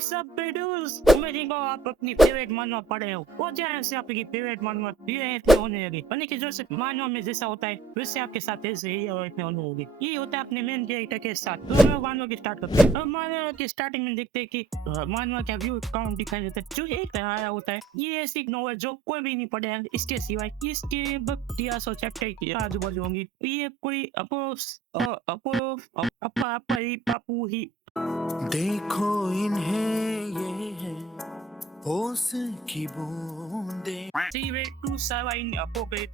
सब वीडियोस मेरी को आप अपनी फेवरेट मानवा पढ़े हो वो जैसे आपकी फेवरेट मानवा ये होने लगी बने की जैसे मानवा में जैसा होता है वैसे आपके साथ ऐसे ही और इतने होने लगी। ये होता है अपने मेन कैरेक्टर के साथ। तो हम मानवा की स्टार्ट करते हैं। मानवा की स्टार्टिंग में देखते हैं कि मानवा का व्यू काउंट दिखाई देता है जो एक आया होता है। ये ऐसी नॉवल जो कोई भी नहीं पढ़े इसके सिवाय इसके 1300 चैप्टर की आजू बाजू होंगी। ये कोई अपोलो अपा पापू ही देखो इन्हें ये है होश की बूंदें।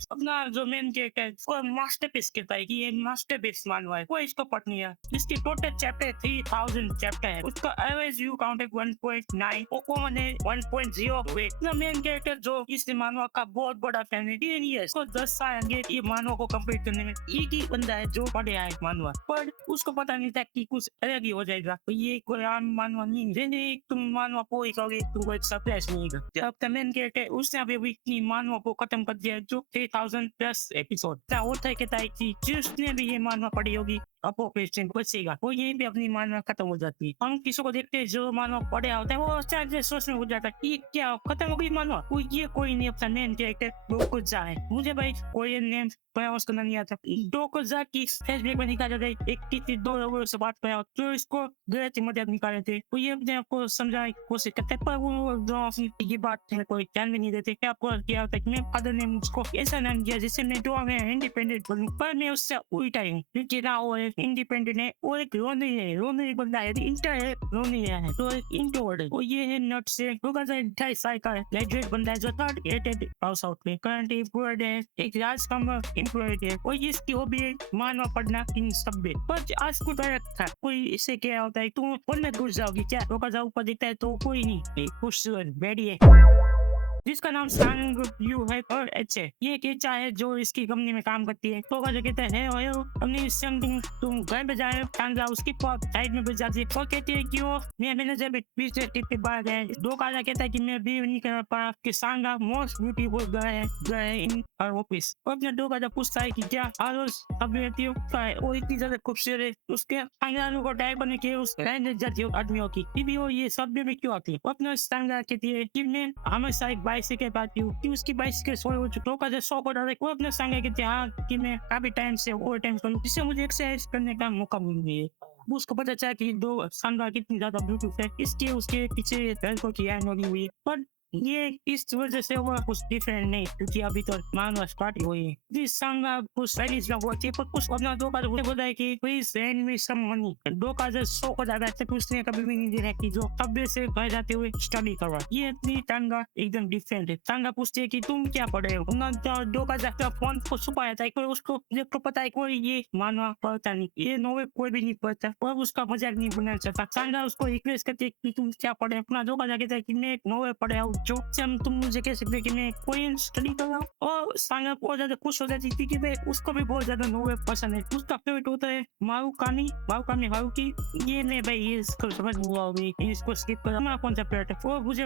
अपना जो मेन कैरेक्टर है वो मास्टरपीस कहता है कि ये मास्टरपीस मानवा है। वो इसको पढ़नी है। इसकी टोटल चैप्टर 3000 चैप्टर है। उसका एवरेज व्यू काउंट है 1.9 और कॉमन है 1.0। अपना मेन कैरेक्टर जो इस मानवा का बहुत बड़ा फैन है 10 years को 10 साल लगे ये मानवा को कंप्लीट करने में। एक ही बंदा है जो पढ़े आए मानवा पर उसको पता नहीं था कि कुछ अलग ही हो जाएगा। तो ये कोई आम मानवा नहीं है। तुम मानवा पूरी करोगे तुमको एक सरप्राइज मिलेगा। जब मेन कैरेक्टर उसने अभी इतनी मानवा को खत्म कर दिया जो 3000 प्लस एपिसोड होता है कहता है कि जिसने भी ये मानवा पढ़ी होगी अपो पेशेंट बचेगा वो यहीं पे अपनी मानवा खत्म हो जाती है। हम किसी को देखते हैं जो मानवा पढ़े होता है वो शायद सोचने हो जाता है कि क्या खत्म हो गई मानवा। ये कोई नहीं अपना मेन कैरेक्टर डोकोजा है। मुझे भाई कोई नेम प्रोनाउंस करना नहीं आता। डोकोजा की फेसबुक में निकाला गया एक किसी दो लोगों से बात किया जो इसको गलत मदद निकाले थे। वो ये अपने आपको समझाने की कोशिश करते हैं पर वो ये बात कोई ध्यान भी नहीं देते। क्या आपको क्या होता है कि मेरे फादर ने मुझको ऐसा नाम दिया जिससे मैं दुआ में इंडिपेंडेंट बनूं पर मैं उससे उल्टा हूँ क्योंकि ना वो इंडिपेंडेंट है वो एक रोने बंदा है। इंटर है रोने है तो एक इंट्रोवर्ट है। वो ये है नट से 28 साल का ग्रेजुएट बंदा है जो थर्ड रेटेड हाउस आउट में करंट एम्प्लॉयड है। एक राज कमर एम्प्लॉयड है और इसकी हॉबी है मानवा पढ़ना इन सब में। पर आज कुछ अलग था। कोई इससे क्या होता है तुम पढ़ने घुस जाओगी क्या रोका जाओ ऊपर दिखता है तो कोई नहीं खुश बैठिए जिसका नाम सांग यू है और एच है। ये एक एच है जो इसकी कंपनी में काम करती है। तो जो कहता है अपनी संग तुम घर पे जाए सांगा उसकी साइड में बच जाती है। वो कहती है कि वो मेरे मैनेजर पीछे टिप के बाहर गए। दो काजा कहता है कि मैं भी नहीं कर पा कि सांगा मोस्ट ब्यूटीफुल गए इन और ऑफिस। वो अपने दो काजा पूछता है कि क्या आरोस अब रहती हो वो इतनी ज्यादा खूबसूरत है उसके खानदानों को टाइप करने के उस जाती हो आदमियों की भी वो ये सब में क्यों आती है। वो अपना सांगा कहती है कि मैं हमेशा एक बाइसिकल पाती हूँ कि उसकी बाइसिकल सोए हो चुका का 100 को डाले। वो अपने संगे कहते हैं कि मैं काफी टाइम से ओवर टाइम करूँ जिससे मुझे एक्सरसाइज करने का मौका मिल गया है। उसको पता चला कि दो सांगा कितनी ज्यादा ब्यूटीफुल है इसके उसके पीछे लड़कों की एड लगी हुई है। पर ये इस वजह से वो कुछ डिफरेंट नहीं क्योंकि अभी तो मानवा स्टार्ट हुई है। जिस सांगा कुछ स्टाइलिश लग होती है पर कुछ अपना दो का बोला है कि please send me some money. दो का 100 को ज्यादा तक उसने कभी भी नहीं दिया कि जो तब से घर जाते हुए स्टडी करवा। ये इतनी टांगा एकदम डिफरेंट है। टांगा पूछती है कि तुम क्या पढ़े हो। दो का जाकर फोन को छुपाया था कोई उसको पता है कोई ये मानवा पढ़ता नहीं ये नोवे कोई भी नहीं पढ़ता और उसका मजाक नहीं बनाना चाहता। टांगा उसको रिक्वेस्ट करती है कि तुम क्या पढ़े। अपना दो का जाके कि मैं एक नोवे पढ़े हूँ जो तुम मुझे कह सकते कि मैं कोई स्टडी कर रहा हूँ। और सांगा बहुत ज्यादा खुश हो जाती थी कि मैं उसको भी बहुत ज्यादा नोवे पसंद है। उसका फेवरेट होता है मारुकामी हारुकी। ये मैं भाई ये इसको समझ नहीं हुआ होगी इसको स्किप कर। हमारा कौन सा फेवरेट है वो मुझे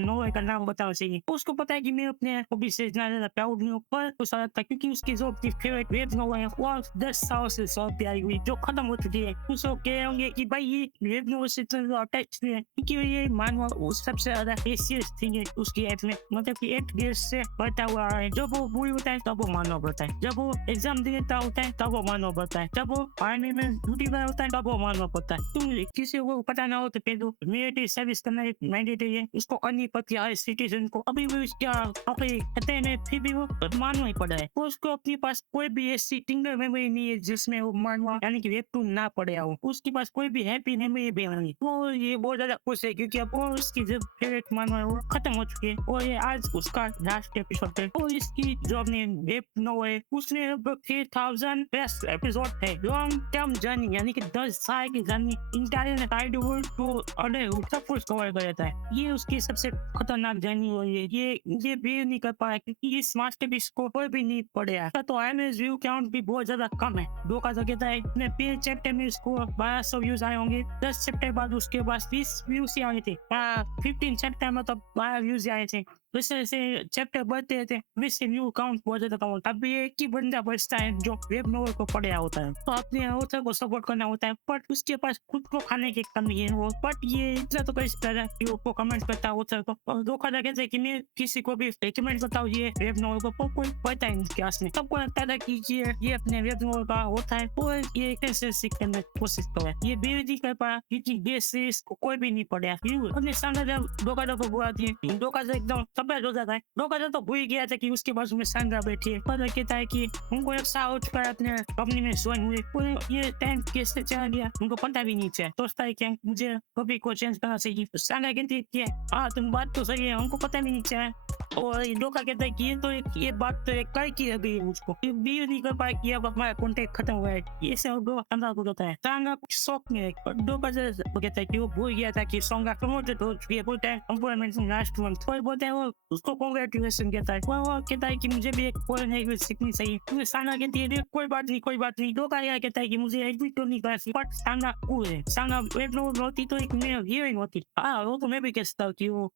नोवे का नाम बताना चाहिए। उसको पता है कि मैं अपने हॉबी से इतना ज्यादा प्राउड नहीं हूँ पर उस था क्योंकि उसकी जो फेवरेट वेब नोवेल है वो 10 साल से 100 पे आई हुई जो खत्म हो चुकी है। उसको कह होंगे कि भाई ये वेब नोवेल से अटैच है क्योंकि ये मानवा सबसे ज्यादा थिंग है उसकी एट में मतलब कि 8 गियर्स से बढ़ता हुआ है। जब वो बुरी होता है तब वो मानव बढ़ता है। जब वो एग्जाम देता होता है तब वो मानव बढ़ता है। जब वो आर्मी में ड्यूटी कर होता है तब वो मानव बढ़ता है। तुम किसी को पता ना हो तो कह दो मिलिट्री सर्विस करना एक मैंडेटरी है इसको करनी पड़ती है सिटीजन को। अभी भी उसका नौकरी खतरे में फिर भी वो मानव ही पड़ा है। उसको अपने पास कोई भी ऐसी सिंगल मेमोरी नहीं है जिसमें वो मानवा यानी कि वेब ना पड़े हो। उसके पास कोई भी हैप्पी मेमोरी भी नहीं। वो ये बहुत ज्यादा खुश है क्योंकि अब वो उसकी जो फेवरेट मानवा है वो खत्म हो चुकी है और ये आज उसका लास्ट एपिसोड है। और इसकी जो अपने वेब नोवेल है उसने 3000 बेस्ट एपिसोड है। लॉन्ग टर्म जर्नी यानी कि 10 साल की journey entire world to other सब कुछ कवर कर जाता है। ये उसकी सबसे खतरनाक जर्नी हुई है। ये भी नहीं कर पाया क्योंकि इस मास्टरपीस को कोई भी नहीं पढ़ा तो IMDb व्यू काउंट भी बहुत ज्यादा कम है। दो का कहता है इतने 5 चैप्टर में इसको 1200 व्यूज आए होंगे। 10 चैप्टर बाद उसके पास 20 व्यूज आए थे। 15 चैप्टर में तो 12 व्यूज आए थे। वैसे जैसे चैप्टर बढ़ते थे वैसे न्यू काउंट बढ़ जाता था। अब भी एक ही बंदा बचता है जो वेब नॉवल को पढ़ा होता है, तो अपने ऑथर को सपोर्ट करना होता है, बट उसके पास खुद को खाने की कमी है वो। बट ये इतना तो कर सकता है कि वो कमेंट करता है ऑथर को, और धोखा कहते हैं कि मैं किसी को भी रिकमेंड करता हूँ ये वेब नॉवल को, पर कोई पढ़ता है नहीं क्लास में। सबको लगता था कि ये अपने वेब नॉवल का होता है और ये कैसे सीखने की कोशिश कर रहा है। ये भी नहीं कर पाया, इतनी बेसिस को कोई भी नहीं पढ़ा। अपने सामने जब धोखा को बुला दिए, धोखा एकदम सफेद हो जाता है। धोखा तो भूल गया था कि उसके बाजू में सांद्रा बैठी है। पता कहता है कि उनको एक साल हो चुका है अपने कंपनी में ज्वाइन हुए, और ये टाइम कैसे चला गया उनको पता भी नहीं चला। सोचता है कि मुझे कभी को चेंज करना चाहिए। सांद्रा कहती है कि हाँ तुम बात तो सही है, हमको पता भी नहीं चला। और धोखा कहता है कि ये बात तो एक कल की लगी है मुझको, भी नहीं कर पाया कि अब हमारा कॉन्टेक्ट खत्म हुआ है। ये से अंदर को होता है। सांगा कुछ शौक में है, और धोखा कहता है कि वो भूल गया था कि सोंगा प्रमोटेड हो चुकी है, बोलता है एम्प्लॉयमेंट लास्ट मंथ। कोई बोलता है वो उसको कांग्रेचुलेशन कहता है। वो कहता है कि मुझे भी एक फॉरेन लैंग्वेज सीखनी चाहिए। तो सांगा कहती है कोई बात नहीं। धोखा यह कहता है कि मुझे एडमिट तो नहीं करना चाहिए, बट सांगा कूल है। सांगा वेब नॉवल होती तो एक हीरोइन होती। हाँ वो तो मैं भी कह सकता हूँ कि वो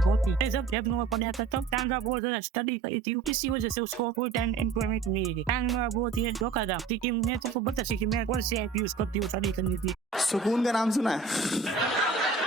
होती। जब वेब नॉवल पढ़ा था तब सांगा बहुत ज्यादा स्टडी करी थी, किसी वजह से उसको फुल टाइम एम्प्लॉयमेंट मिली। सांगा बहुत ही धोखा था कि मैं तुमको बता सी कि मैं कौन सी ऐप यूज करती हूँ स्टडी करने की। सुकून का नाम सुना है?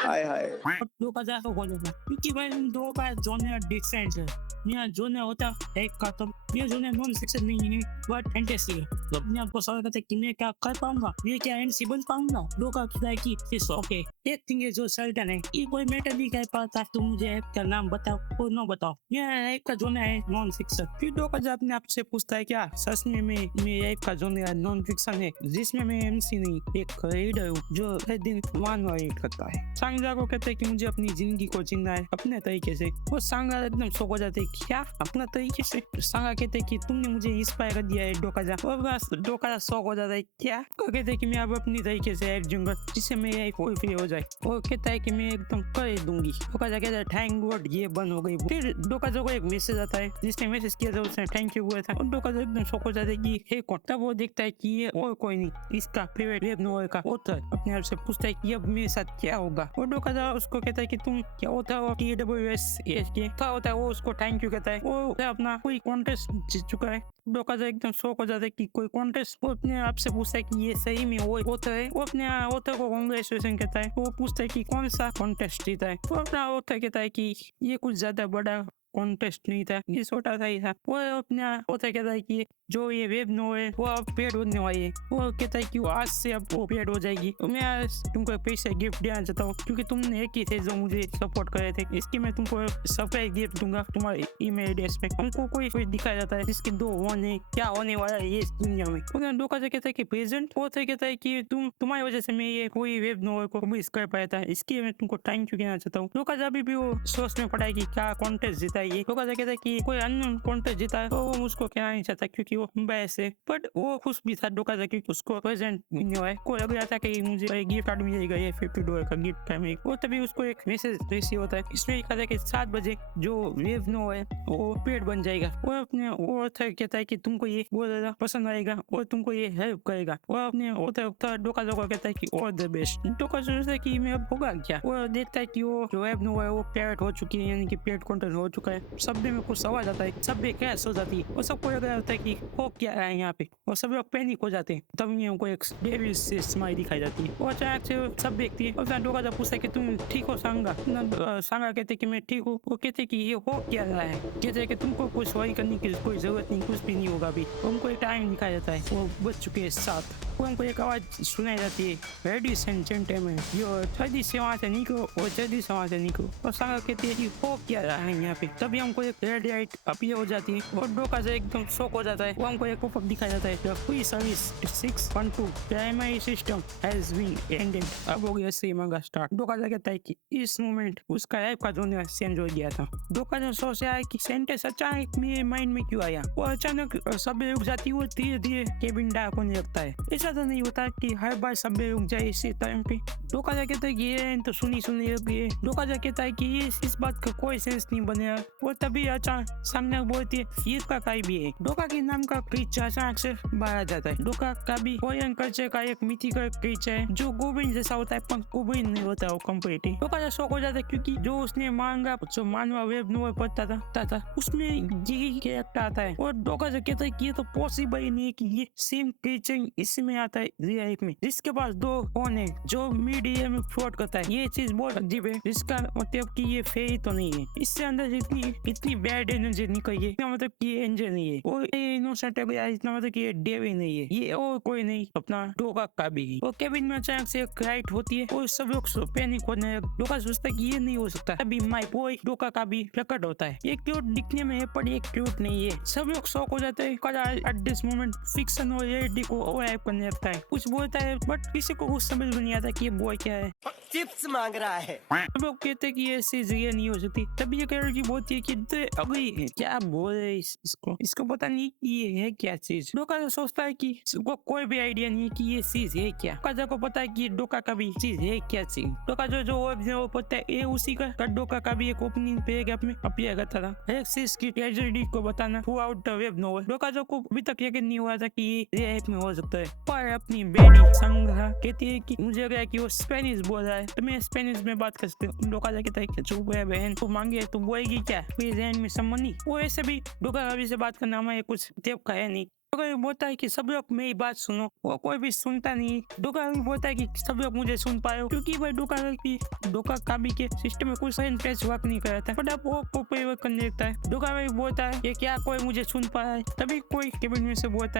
हाय हाय। क्योंकि भाई दो का जोन डिफरेंट है। यहाँ जोन होता है एक का, तो ये जोन नॉन फिक्शन नहीं है बट फैंटेसी है। तो अपने आपको सवाल करते हैं कि मैं क्या कर पाऊंगा, ये क्या एनसी बन पाऊंगा। दो का कहता है कि इट्स ओके। एक थिंग है जो सर्टन है, ये कोई मैटर नहीं कर पाता, तुम मुझे ऐप का नाम बताओ और न बताओ। यह ऐप का जोन है नॉन फिक्शन। फिर दो का अपने आप से पूछता है क्या सच में मैं ऐप का जोन है नॉन फिक्शन है, जिसमें मैं एमसी नहीं एक रीडर हूँ जो हर दिन वन राइड करता है। सांगा को कहते हैं कि मुझे अपनी जिंदगी को जीना है अपने तरीके से। वो सांगा एकदम शौक हो जाते हैं, क्या अपना तरीके से। सांगा कहते हैं कि तुमने मुझे इंस्पायर कर दिया है डोकाजा। और बस डोकाजा शौक हो जाता है, क्या कहते हैं कि मैं अब अपनी तरीके से ऐप दूंगा जिससे मेरी कोई फ्री हो जाए। वो कहता है कि मैं एकदम कर दूंगी। डोकाजा कहता है थैंक गॉड ये बंद हो गई। फिर डोकाजा को एक मैसेज आता है, जिसने मैसेज किया था उसने थैंक यू बोला था, और डोकाजा एकदम शौक हो जाता है कि हे कौन। तब वो देखता है कि ये और कोई नहीं, इसका फेवरेट वेब नॉवल का ऑथर। अपने आप से पूछता है कि अब मेरे साथ क्या होगा। और डोकाजा उसको कहता है कि तुम क्या होता हो TWS क्या होता है। वो उसको थैंक यू कहता है। वो अपना कोई कॉन्टेस्ट जीत चुका है। डोकाजा एकदम शौक हो जाता है कि कोई कॉन्टेस्ट। वो अपने आप से पूछता है कि ये सही में वो ऑथर है। वो अपने ऑथर को कांग्रेचुलेशन कहता है। वो पूछता है कि कौन सा कॉन्टेस्ट जीता है। वो अपना ऑथर कहता है कि ये कुछ ज्यादा बड़ा कॉन्टेस्ट नहीं था, ये छोटा सा ही था। वो अपने ऑथर कहता है कि जो ये वेब नॉवल है वो अब पेड होने वाली है। वो कहता है कि वो आज से अब वो पेड हो जाएगी। तो मैं आज तुमको पैसे गिफ्ट देना चाहता हूँ, क्योंकि तुमने एक ही थे जो मुझे सपोर्ट कर रहे थे। इसकी मैं तुमको सरप्राइज गिफ्ट दूंगा तुम्हारे ईमेल एड्रेस पे। हमको कोई दिखाया जाता है जिसके दो होने क्या होने वाला है ये दुनिया में। उन्हें धोखा से कहता है कि प्रेजेंट। वो कहता है कि तुम्हारी वजह से मैं ये कोई वेब नॉवल को मिस कर पाया था, इसके मैं तुमको थैंक यू कहना चाहता हूँ। धोखा अभी भी वो सोच में पड़ा है कि क्या कॉन्टेस्ट जीता है। ये धोखा कहता है कि कोई अननोन कॉन्टेस्ट जीता है, तो वो मुझको कहना नहीं चाहता क्योंकि वो एम्बैरेस है। बट वो खुश भी था धोखा क्योंकि उसको प्रेजेंट मिलने वाला है। को लग रहा था कि मुझे गिफ्ट कार्ड मिलेगा, ये $50 का गिफ्ट है। वो तभी उसको एक मैसेज रिसीव होता है, इसमें लिखा था कि 7 बजे जो वेब नॉवल है वो पेड बन जाएगा। वो अपने ऑथर कहता है कि तुमको ये बहुत ज्यादा पसंद आएगा और तुमको ये हेल्प करेगा। वो अपने ऑथर धोखा कहता है कि ऑल द बेस्ट। धोखा सोचता है कि मैं अब होगा क्या। वो देखता है कि वो जो वेब नॉवल है वो पेड हो चुकी है, यानी कि पेड कंटेंट हो चुका है। सब में कुछ आवाज आता है, सब क्रैश हो जाती है और सबको लग रहा होता है कि हो क्या रहा है यहाँ पे, और सब लोग पैनिक हो जाते हैं। तभी हमको एक डेविल से स्माइल दिखाई जाती है। वो अचानक से सब देखती है और फिर धोखा पूछता है कि तुम ठीक हो सांगा। सांगा कहते कि मैं ठीक हूँ। वो कहते कि ये हो क्या रहा है। कहते हैं कि तुमको कुछ वरी करने की कोई जरूरत नहीं, कुछ भी नहीं होगा अभी। हमको एक टाइम दिखाया जाता है, वो बच चुके हैं 7। वो हमको एक आवाज सुनाई जाती है, लेडीज एंड जेंटलमैन जल्दी से वहाँ से निकलो और जल्दी से वहाँ से निकलो। और सांगा कहती है कि हो क्या रहा है यहाँ पे। तभी हमको एक रेड लाइट अपीयर हो जाती है और धोखा से एकदम शॉक हो जाता है। वो हमको एक पॉपअप दिखाया जाता है, the free service 612 primary system has been ended. अब हो गया से मंगा स्टार्ट। धोखा कहता है कि इस मोमेंट उसका ऐप का जोन चेंज हो गया था। धोखा सोच रहा है कि सेंटेंस अचानक मेरे माइंड में क्यों आया। वो अचानक सब रुक जाती है, वो धीरे धीरे केबिन डार्क होने लगता है। ऐसा तो नहीं होता कि हर बार सब रुक जाए इसी टाइम पे। डोका जा कहता है कि ये तो सुनी है। डोका जा कहता है कि इस बात का कोई सेंस नहीं बनेगा। वो तभी अचानक सामने बोलती है ये का काई भी है। डोका के नाम का क्रीचर अचानक से बाहर आ जाता है। डोका का भी कोरियन कल्चर का एक मिथिकल क्रीचर है जो गोब्लिन जैसा होता है, पर गोब्लिन नहीं होता वो कंप्लीटली। डोका जा शौक हो जाता है क्योंकि जो उसने मांगा जो मानवा वेब नोवेल पढ़ता था उसमें ये कैरेक्टर आता है। और डोका जा कहता है कि ये तो पॉसिबल ही नहीं है कि ये सेम क्रीचर इसमें आता है रियल लाइफ में, जिसके पास 2 फोन है, जो मिड ईयर में फ्रॉड करता है। ये चीज बहुत अजीब है, जिसका मतलब कि ये फेरी तो नहीं है। इससे अंदर इतनी बैड एनर्जी निकली है, इसका मतलब कि ये एंजल नहीं है, और ये इनोसेंट है, इसका मतलब कि ये डेवी नहीं है, ये और कोई नहीं अपना डोका का भी। और केबिन में अचानक से एक राइट होती है और सब लोग पैनिक होने लगे। डोका सोचता है कि ये नहीं हो सकता। अभी माय बॉय डोका का भी प्रकट होता है। ये क्यूट दिखने में है पर ये क्यूट नहीं है। सब लोग शॉक हो जाते हैं। एट दिस मोमेंट फिक्शन और रियलिटी को ओवरलैप करने लगता है। कुछ बोलता है बट किसी को कुछ समझ में नहीं आता कि ये बॉय क्या है। चिप्स मांग रहा है। सब लोग कहते हैं कि ये चीज रियल नहीं हो सकती। तभी ये कैरेक्टर बोलती है कि अभी क्या बोल रहे इसको पता नहीं कि ये है क्या चीज। डोका सोचता है कि इसको कोई भी आइडिया नहीं कि ये चीज है क्या। डोका को पता है कि डोका का भी चीज है क्या चीज। डोका जो पता है ये उसी का डोका का भी एक ओपनिंग पैराग्राफ में अपीयर करता था, एक चीज की ट्रेजेडी को बताना through out the web novel. डोका को अभी तक यकीन नहीं हुआ था कि ये रियल में हो सकता है। पर अपनी बेटी संघा कहती है कि मुझे लगा कि वो स्पेनिश बोल रहा है तो मैं स्पेनिश में बात कर सकती हूँ। डोका कहता है कि चुप है बहन, तू मांगे तो बोलेगी क्या, फिर जहन में सम्मनी। वो ऐसे भी डोका अभी से बात करना हमें कुछ देव का है नहीं। डोका बोलता है कि सब लोग मेरी बात सुनो, वो कोई भी सुनता नहीं। डोका बोलता है कि सब लोग मुझे सुन पाए क्योंकि भाई डोका काबी के सिस्टम में कुछ पेज वर्क नहीं कर रहा था, बट अब वो परिवर्तन करने लगता है। डोका भाई बोलता है कि क्या कोई मुझे सुन पा रहा है। तभी कोई केबिन में से बोलता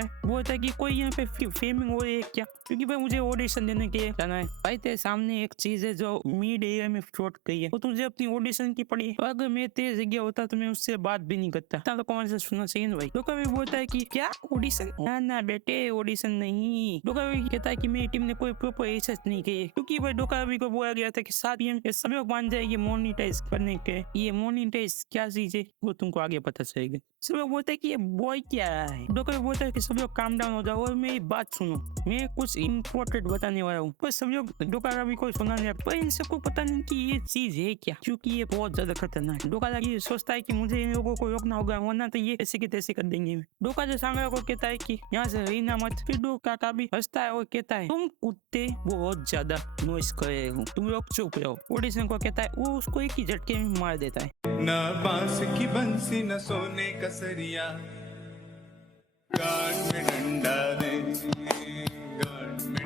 है कि कोई यहाँ पे फेमिंग हो रही है क्या, क्योंकि भाई मुझे ऑडिशन देने के लिए जाना है। भाई तेरे सामने एक चीज है जो मिड एयर में फ्लोट गई है, वो तुझे अपनी ऑडिशन की पड़ी। अगर मैं तेरी जगह होता तो मैं उससे बात भी नहीं करता। तो कौन सा सुनना चाहिए ना भाई। डोका भी बोलता है कि क्या ऑडिशन, ना बेटे ऑडिशन नहीं। डोका भी कहता है कि मेरी टीम ने कोई प्रॉपर रिसर्च नहीं की है, क्योंकि भाई डोका भी को बोला गया था कि 7 PM सब लोग मान जाएंगे मोनिटाइज करने के। ये मोनिटाइज क्या चीज है वो तुमको आगे पता चलेगा। सब लोग बोलते हैं कि ये बॉय क्या है। डोका भी बोलता है कि सब लोग काम डाउन हो जाओ और मेरी बात सुनो, मैं कुछ इम्पोर्टेंट बताने वाला हूँ। पर सब लोग डोका का भी कोई सुना नहीं, पर इन सबको पता नहीं कि ये चीज है क्या, क्योंकि ये बहुत ज्यादा खतरनाक है। डोका ये सोचता है कि मुझे इन लोगों को रोकना होगा, वरना तो ये ऐसे के तैसे कर देंगे। डोका जो सांगा को कहता है कि यहाँ से रहना मत। फिर डोका का भी हंसता है और कहता है तुम कुत्ते बहुत ज्यादा नॉइस कर रहे हो, तुम लोग चुप रहो। ऑडिशन को कहता है वो उसको एक ही झटके में मार देता है। न बांस की बंसी न सोने का सरिया, गान में डंडा दे, गान में।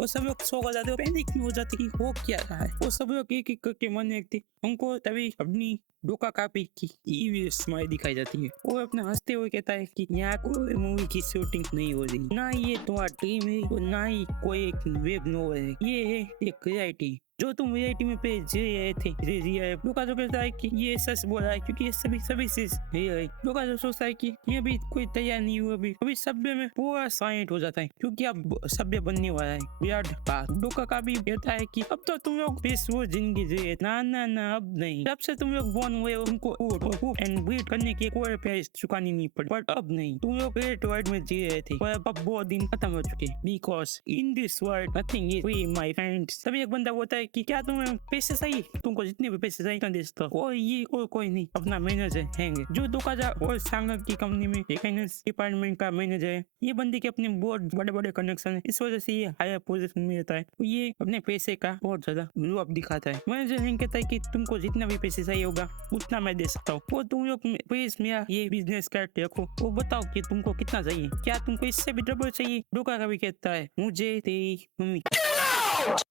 वो सब लोग सो जाते हो, पैनिक हो जाते कि वो क्या रहा है। वो सब लोग एक एक करके मन देखते। उनको तभी अपनी डोका कापी की ईवी स्माइल दिखाई जाती है। वो अपने हंसते हुए कहता है कि यहाँ कोई मूवी की शूटिंग नहीं हो रही, ना ये तुम्हारा टीम है और ना ही कोई एक वेब नोवेल है, ये है एक रियलिटी जो तुम रियलिटी में पे जी रहे थे। डोका जो कहता है कि ये सच बोल रहा है क्योंकि ये सभी चीज रियल है। डोका जो सोचता है कि ये भी कोई तैयार नहीं हुआ, अभी सभ्य में पूरा साइलेंट हो जाता है क्योंकि अब सभ्य बनने वाला है। विराट बात डोका का भी कहता है कि अब तो तुम लोग पीसफुल जिंदगी जिए, ना अब नहीं। जब से तुम लोग बॉर्न हुए उनको एंड ब्रीड करने की कोई प्राइस चुकानी नहीं पड़ी, बट अब नहीं। तुम लोग ग्रेट वर्ल्ड में जी रहे थे पर अब वो दिन खत्म हो चुके, because in this world nothing is free my friends. तभी एक बंदा बोलता है कि क्या तुम्हें पैसे चाहिए, तुमको जितने भी पैसे चाहिए दे सकता हो। ये कोई नहीं, अपना मैनेजर हैंगे जो डोका और सांगा की कंपनी में फाइनेंस डिपार्टमेंट का मैनेजर है। ये बंदे के अपने बहुत बड़े कनेक्शन है, इस वजह से ये हायर पोजीशन में रहता है। ये अपने पैसे का बहुत ज्यादा रूप दिखाता है। मैनेजर हैंग कहता है कि तुमको जितना भी पैसे चाहिए होगा उतना मैं दे सकता हूँ, वो तुम लोग प्लीज मेरा ये बिजनेस कार्ड रखो, वो बताओ कि तुमको कितना चाहिए, क्या तुमको इससे भी डबल चाहिए। डोका का भी कहता है मुझे तेरी मम्मी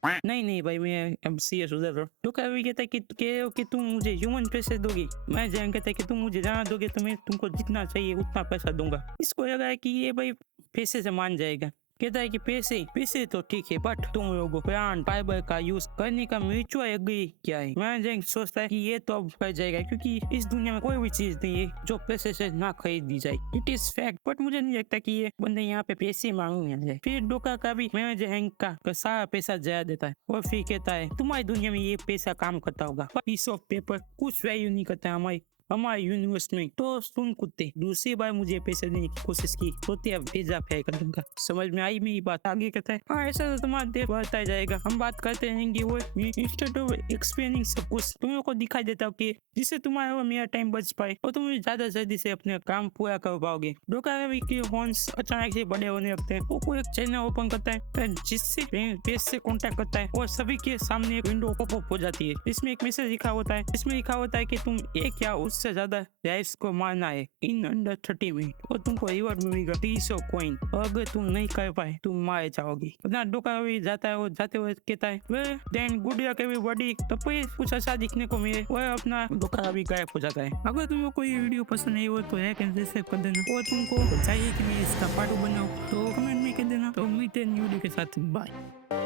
नहीं भाई मैं अब सीरियस हो जाता हूँ। डोका भी कहता है कि तुम मुझे ह्यूमन पैसे दोगी। मैं जैन कहता है कि तुम मुझे जाना दोगे तो मैं तुमको जितना चाहिए उतना पैसा दूंगा। इसको लगा है कि ये भाई पैसे से मान जाएगा। कहता है कि पैसे तो ठीक है, बट तुम लोगों प्लांट फाइबर का यूज करने का म्यूचुअल एग्री क्या है। मैं जैन सोचता है कि ये तो अब कर जाएगा क्योंकि इस दुनिया में कोई भी चीज नहीं है जो पैसे से ना खरीदी जाए। इट इज फैक्ट, बट मुझे नहीं लगता कि ये बंदे यहाँ पे पैसे मांगने जाए। फिर डोका का भी मैनेजर हैंक का सारा पैसा जया देता है और फिर कहता है तुम्हारी दुनिया में ये पैसा काम करता होगा, पीस ऑफ पेपर कुछ वैल्यू नहीं करता हमारी हमारे यूनिवर्स में। तो सुन कुत्ते, दूसरी बार मुझे पैसे देने की कोशिश की तो तेरा भेजा फेंक कर दूंगा। समझ में आई मेरी बात? आगे कहता है हाँ ऐसा तो तुम्हारा देर बढ़ता ही जाएगा। हम बात करते रहेंगे वो इंस्टेड ऑफ एक्सप्लेनिंग सब कुछ तुम लोग को दिखाई देता कि जिससे तुम्हारा और मेरा टाइम बच पाए और तुम ज्यादा जल्दी से अपने काम पूरा कर पाओगे। डोकारावी के हॉर्न्स अचानक से बड़े होने लगते हैं। वो कोई एक चैनल ओपन करता है जिससे पेज से कांटेक्ट करता है और सभी के सामने एक विंडो पॉपअप हो जाती है। इसमें एक मैसेज लिखा होता है, इसमें लिखा होता है कि तुम एक या उससे ज्यादा राइव्स को मारना है इन अंडर 30 मिनट और तुमको रिवॉर्ड मिलेगा 300 कॉइन। और अगर तुम नहीं कर पाए तुम मारे जाओगे। अपना डोकारावी जाता है और जाते हुए कहता है well then good luck everybody. तो कुछ अच्छा दिखने को मिले और अपना डोकारावी गायब हो जाता है। अगर तुमको कोई वीडियो पसंद नहीं हो तो लाइक एंड सब्सक्राइब कर देना और तुमको चाहिए कि मैं इसका पार्ट बनाऊं तो कमेंट में कह देना। तो मिलते हैं न्यू वीडियो के साथ। बाय।